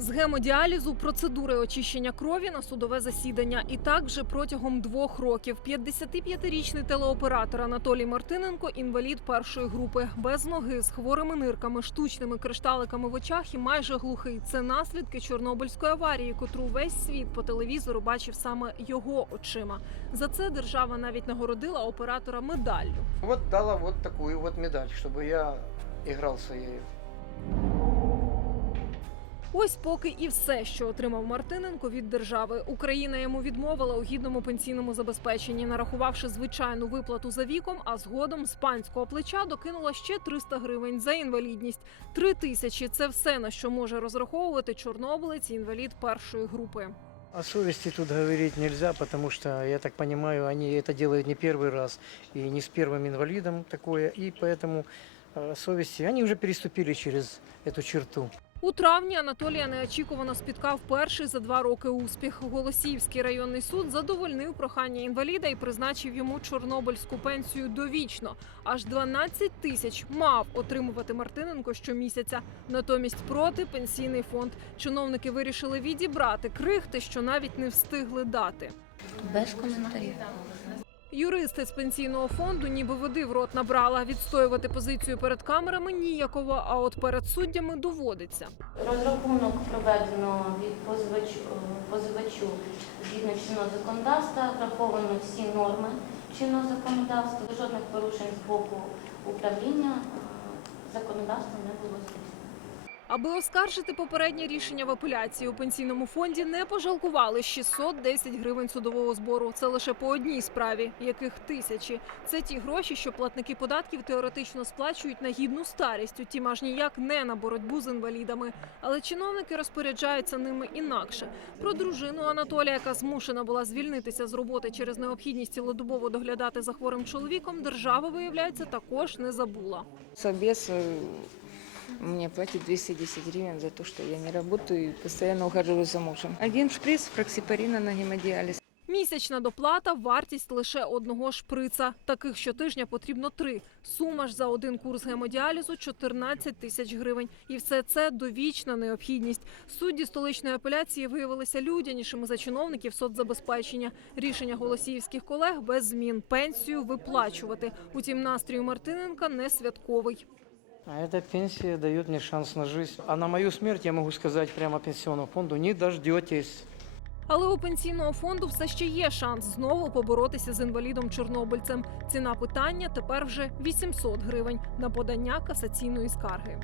З гемодіалізу процедури очищення крові на судове засідання. І так вже протягом двох років. 55-річний телеоператор Анатолій Мартиненко інвалід першої групи, без ноги, з хворими нирками, штучними кришталиками в очах і майже глухий. Це наслідки Чорнобильської аварії, котру весь світ по телевізору бачив саме його очима. За це держава навіть нагородила оператора медаллю. Вот дала вот такую вот медаль, чтобы я игрался ею. Ось поки і все, що отримав Мартиненко від держави. Україна йому відмовила у гідному пенсійному забезпеченні, нарахувавши звичайну виплату за віком, а згодом з панського плеча докинула ще 300 гривень за інвалідність. Три тисячі це все на що може розраховувати чорнобилець і інвалід першої групи. О совести тут говорить нельзя, потому что, я так понимаю, они это делают не первый раз и не с первым инвалидом такое, и поэтому э, совести, они уже переступили через эту черту. У травні Анатолія неочікувано спіткав перший за два роки успіх. Голосіївський районний суд задовольнив прохання інваліда і призначив йому чорнобильську пенсію довічно. Аж 12 тисяч мав отримувати Мартиненко щомісяця. Натомість проти пенсійний фонд. Чиновники вирішили відібрати крихти, що навіть не встигли дати. Без коментарів. Юристи з пенсійного фонду ніби води в рот набрала. Відстоювати позицію перед камерами ніяково, а от перед суддями доводиться. Розрахунок проведено від позивачу, позивачу згідно чинного законодавства, враховано всі норми чинного законодавства. Жодних порушень з боку управління е, законодавства не було здійснено. Аби оскаржити попереднє рішення в апеляції у пенсійному фонді, не пожалкували 610 гривень судового збору. Це лише по одній справі, яких тисячі. Це ті гроші, що платники податків теоретично сплачують на гідну старість, утім аж ніяк не на боротьбу з інвалідами. Але чиновники розпоряджаються ними інакше. Про дружину Анатолія, яка змушена була звільнитися з роботи через необхідність цілодобово доглядати за хворим чоловіком, держава виявляється також не забула. Собес э, мне платит 210 гривен за то, что я не работаю и постоянно ухаживаю за мужем. Один шприц фроксипарина на гемодиализ. Місячна доплата вартість лише одного шприца. Таких щотижня потрібно три. Сума ж за один курс гемодіалізу 14 тисяч гривень. І все це довічна необхідність. Судді столичної апеляції виявилися людянішими за чиновників соцзабезпечення. Рішення голосіївських колег без змін пенсію виплачувати. Утім, настрій Мартиненка не святковий. А эта пенсия дает мне шанс на жизнь. А на мою смерть, я могу сказать прямо пенсионному фонду, не дождетесь. Але у пенсійного фонду все ще є шанс знову поборотися з інвалідом чорнобильцем. Ціна питання тепер вже 800 гривень на подання касаційної скарги.